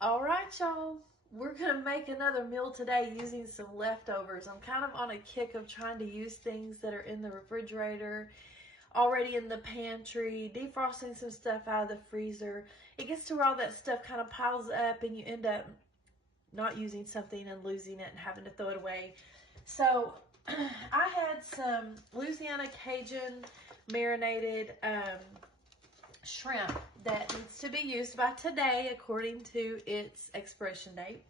All right, y'all. We're going to make another meal today using some leftovers. I'm kind of on a kick of trying to use things that are in the refrigerator, already in the pantry, defrosting some stuff out of the freezer. It gets to where all that stuff kind of piles up and you end up not using something and losing it and having to throw it away. So I had some Louisiana Cajun marinated shrimp that needs to be used by today according to its expiration date.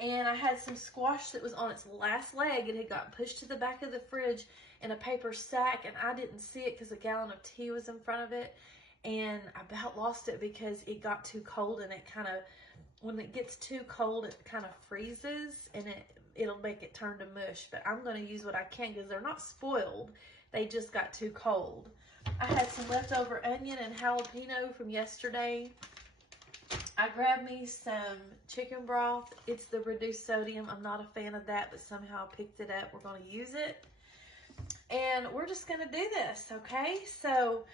And I had some squash that was on its last leg. It had gotten pushed to the back of the fridge in a paper sack, and I didn't see it because a gallon of tea was in front of it. And I about lost it because it got too cold, and it kind of, when it gets too cold, it kind of freezes and it'll make it turn to mush. But I'm going to use what I can because they're not spoiled. They just got too cold. I had some leftover onion and jalapeno from yesterday. I grabbed me some chicken broth. It's the reduced sodium. I'm not a fan of that, but somehow I picked it up. We're going to use it. And we're just going to do this, okay? So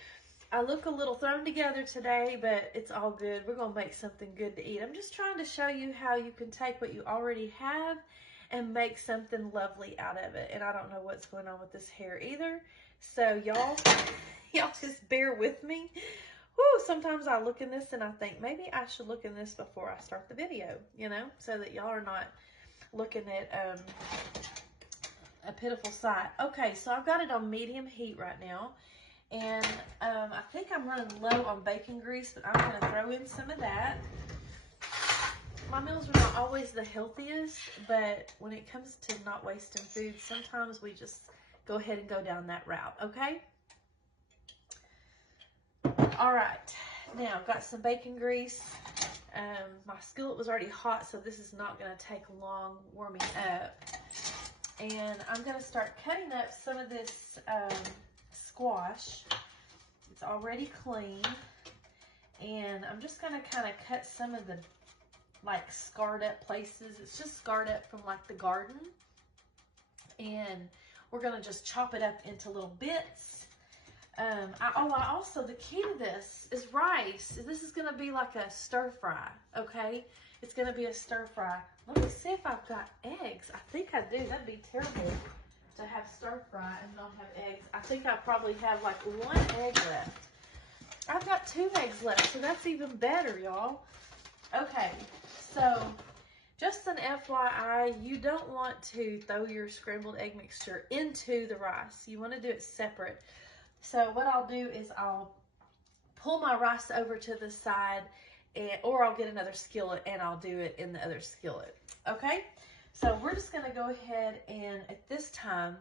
I look a little thrown together today, but it's all good. We're going to make something good to eat. I'm just trying to show you how you can take what you already have and make something lovely out of it. And I don't know what's going on with this hair either. So y'all just bear with me. Whew, sometimes I look in this and I think maybe I should look in this before I start the video, you know, so that y'all are not looking at a pitiful sight. Okay, so I've got it on medium heat right now. And I think I'm running low on bacon grease, but I'm going to throw in some of that. My meals are not always the healthiest, but when it comes to not wasting food, sometimes we just go ahead and go down that route, okay? All right, now I've got some bacon grease. My skillet was already hot, so this is not going to take long warming up. And I'm going to start cutting up some of this squash. It's already clean. And I'm just going to kind of cut some of the like scarred up places. It's just scarred up from like the garden. And we're going to just chop it up into little bits. I also, the key to this is rice. This is going to be like a stir fry, okay? It's going to be a stir fry. Let me see if I've got eggs. I think I do. That'd be terrible to have stir fry and not have eggs. I think I probably have like 1 egg left. I've got 2 eggs left, so that's even better, y'all. Okay, so just an FYI, you don't want to throw your scrambled egg mixture into the rice. You want to do it separate. So what I'll do is I'll pull my rice over to the side, or I'll get another skillet and I'll do it in the other skillet. Okay? So we're just going to go ahead and at this time,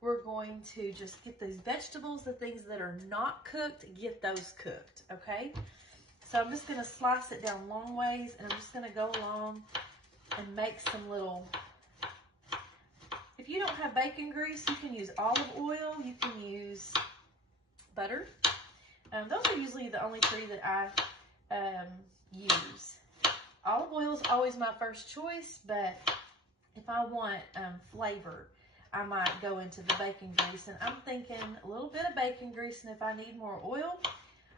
we're going to just get these vegetables, the things that are not cooked, get those cooked. Okay? So I'm just going to slice it down long ways, and I'm just going to go along and make some little... If you don't have bacon grease, you can use olive oil, you can use butter. Those are usually the only 3 that I use. Olive oil is always my first choice, but if I want flavor, I might go into the bacon grease. And I'm thinking a little bit of bacon grease, and if I need more oil,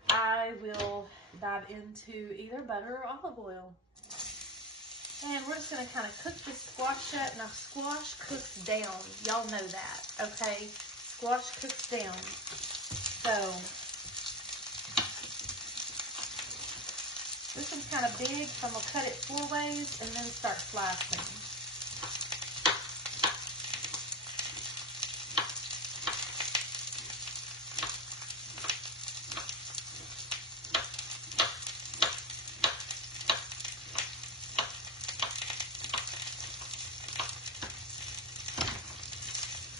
I will dive into either butter or olive oil. And we're just going to kind of cook this squash up. Now, squash cooks down. Y'all know that, okay? Squash cooks down. So, this one's kind of big, so I'm going to cut it 4 ways and then start slicing.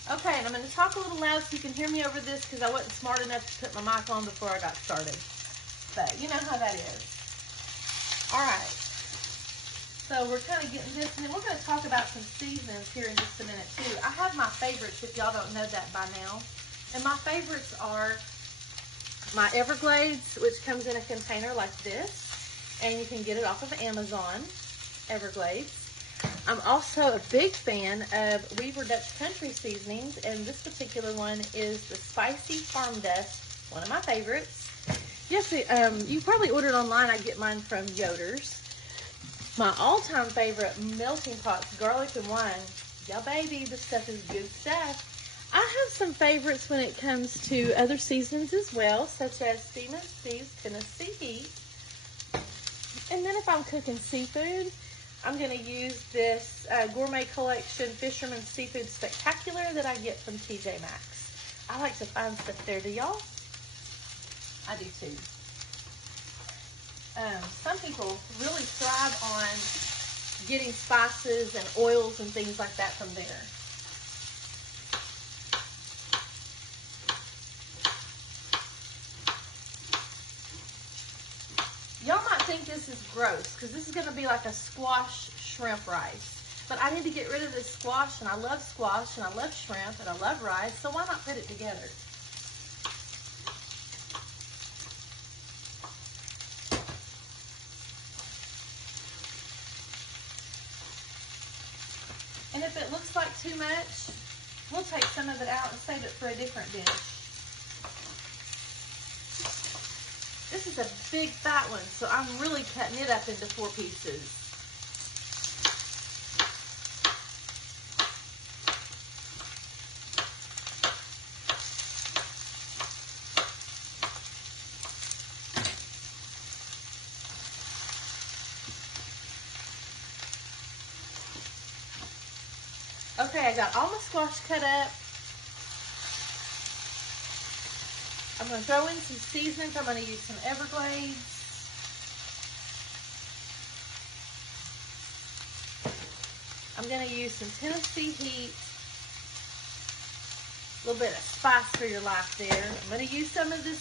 Okay, and I'm going to talk a little loud so you can hear me over this because I wasn't smart enough to put my mic on before I got started. But you know how that is. Alright, so we're kind of getting this, and then we're going to talk about some seasonings here in just a minute too. I have my favorites if y'all don't know that by now. And my favorites are my Everglades, which comes in a container like this. And you can get it off of Amazon, Everglades. I'm also a big fan of Weaver Dutch Country seasonings, and this particular one is the Spicy Farm Dust, one of my favorites. Yes, you probably ordered online. I get mine from Yoder's. My all-time favorite melting pot's garlic and wine. Yeah, baby, this stuff is good stuff. I have some favorites when it comes to other seasons as well, such as Steamin' Steve's Tennessee Heat. And then if I'm cooking seafood, I'm going to use this Gourmet Collection Fisherman Seafood Spectacular that I get from TJ Maxx. I like to find stuff there. Do y'all? I do too. Some people really thrive on getting spices and oils and things like that from there. Y'all might think this is gross because this is going to be like a squash shrimp rice. But I need to get rid of this squash, and I love squash, and I love shrimp, and I love rice, so why not put it together? And if it looks like too much, we'll take some of it out and save it for a different dish. This is a big fat one, so I'm really cutting it up into 4 pieces. Okay, I got all my squash cut up. I'm going to throw in some seasonings. I'm going to use some Everglades. I'm going to use some Tennessee Heat. A little bit of spice for your life there. I'm going to use some of this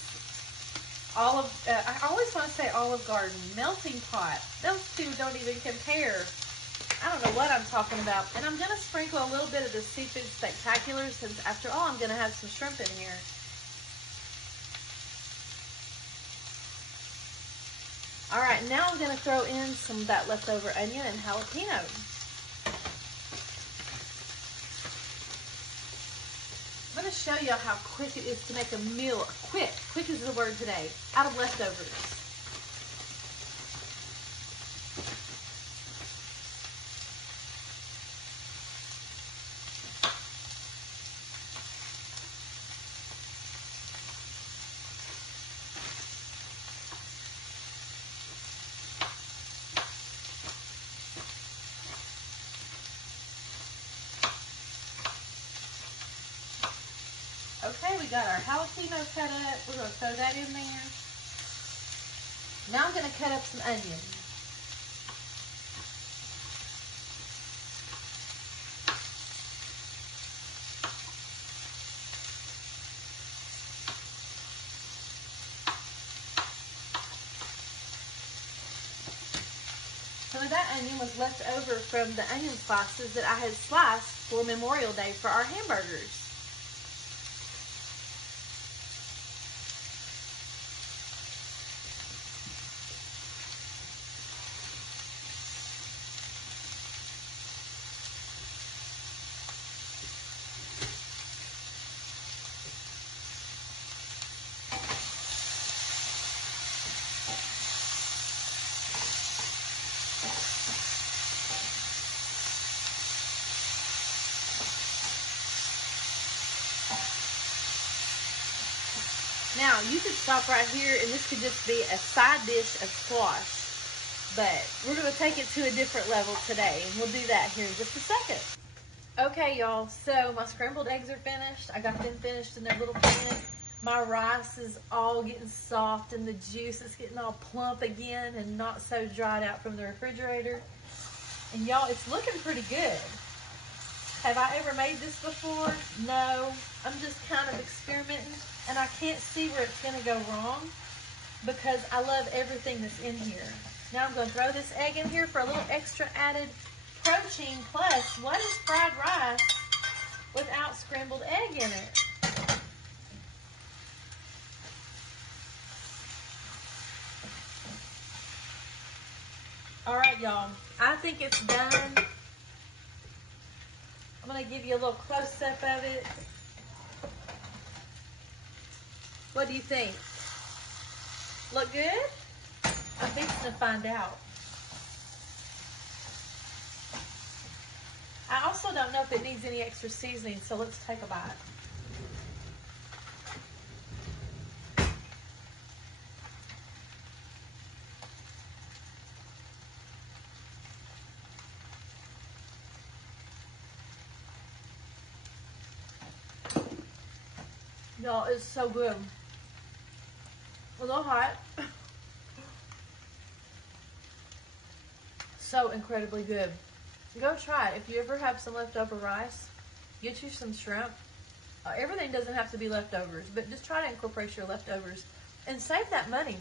Olive, I always want to say Olive Garden melting pot. Those two don't even compare. I don't know what I'm talking about. And I'm going to sprinkle a little bit of the Seafood Spectacular since after all I'm going to have some shrimp in here. Alright, now I'm going to throw in some of that leftover onion and jalapeno. I'm going to show you how quick it is to make a meal. Quick is the word today, out of leftovers. Okay, we got our jalapeno cut up. We're going to throw that in there. Now I'm going to cut up some onions. Some of that onion was left over from the onion slices that I had sliced for Memorial Day for our hamburgers. Now, you could stop right here, and this could just be a side dish of squash. But we're going to take it to a different level today, and we'll do that here in just a second. Okay, y'all, so my scrambled eggs are finished. I got them finished in their little pan. My rice is all getting soft, and the juice is getting all plump again and not so dried out from the refrigerator. And y'all, it's looking pretty good. Have I ever made this before? No. I'm just kind of experimenting, and I can't see where it's going to go wrong because I love everything that's in here. Now I'm going to throw this egg in here for a little extra added protein. Plus, what is fried rice without scrambled egg in it? All right, y'all. I think it's done. I'm going to give you a little close-up of it. What do you think? Look good? I'm fixing to find out. know if it needs any extra seasoning, so let's take a bite. Y'all, it's so good. A little hot. So incredibly good. Go try it. If you ever have some leftover rice, get you some shrimp. Everything doesn't have to be leftovers, but just try to incorporate your leftovers and save that money.